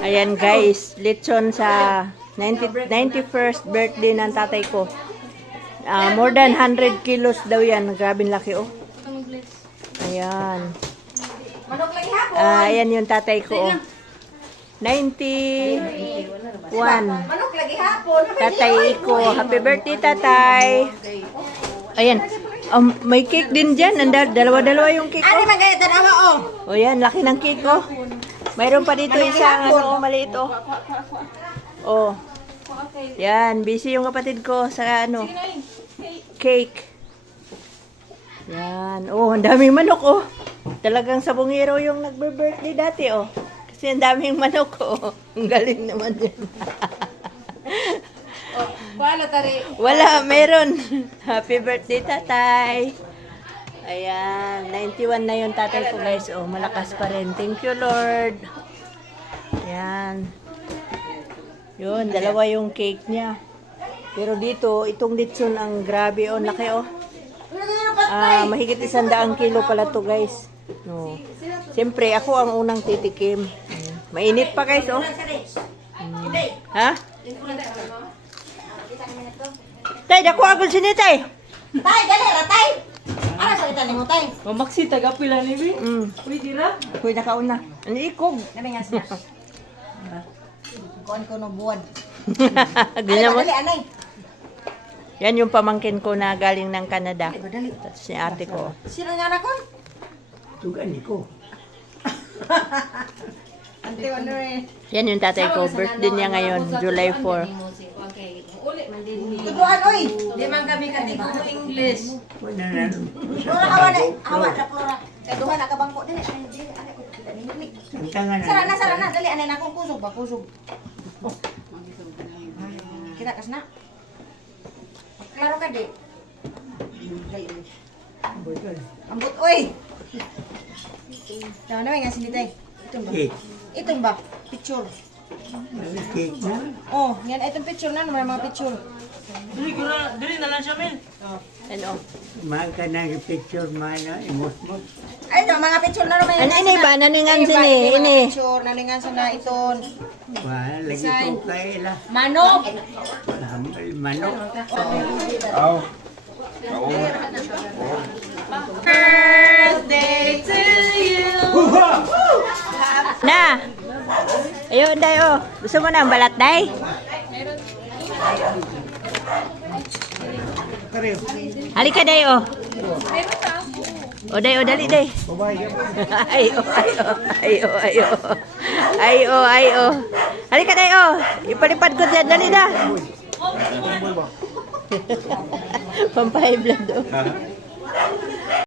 Ayan guys, lechon sa 91st birthday ng tatay ko. More than 100 kilos daw yan. Grabe laki oh. Ayan. Ayan yung tatay ko oh. 91. Tatay ko. Happy birthday tatay. Ayan. May cake din dyan. Dalawa-dalawa yung cake oh. O yan, laki ng cake oh. Mayroon pa dito isang maliit oh. Oh. Yan, busy yung kapatid ko sa cake. Yan. Oh, ang daming manok oh. Talagang sabongero yung nagbe-birthday dati oh. Kasi ang daming manok oh. Ang galing naman yan. Wala, meron. Happy birthday tatay. Ayan, 91 na yung tatay ko guys. Oh, malakas pa rin. Thank you Lord. Ayan. Yun, dalawa yung cake niya. Pero dito, itong lechon ang grabe oh, laki oh. Mahigit 100 kilo pala to guys. No. Siyempre, ako ang unang titikim. Mainit pa guys oh. Ha? Tay, dako agad sini tay. Tay, dali ra tay. Ara sa kita nimo tay. Mamaksi taga pila ni Bi. Pwede ra? Kuy nakauna. Ano ikog? Nabi nga siya. Kuan ko no buwan. Ganyan mo. Dali anay. Yan yung pamangkin ko na galing ng Canada. Tapos si ate ko. Sino nga na kon? Tugan ko. Ante ano eh. Yan yung tatay ko. Birthday niya ngayon, July 4. Tuduan oy. Di man kami katigo ng English. Wala na. Flora hawa na flora. Kay duha na ka bangko dili. Anay ko kita ni. Tangan Sara na dali anay na akong kusog ba kusog. Kita kas na. Klaro ka di. Ambot oy. Tahu na nga sini tay. Itong ba? Itong ba? Picture. Cake na. Oh, yan itong picture na naman mga picture. Dili na lang siya men. Ano? Maga na yung picture mana imot-mot. Ay, no, mga picture na naman. Ano ini ba? Naningan sini? Ini. Picture, naningan sa na iton. Wala lagi ko kay la. Manok. Manok. Birthday to you. Na! Ayun, day, oh. Gusto mo na ang balat, day? Halika, day, oh. O, day, oh, dali, day. Ay, oh, ay, oh, ay, oh, ay, oh. Ay, oh, ay, oh. Halika, day, oh. Ipalipad ko dyan, dali na. Pampahiblan, oh.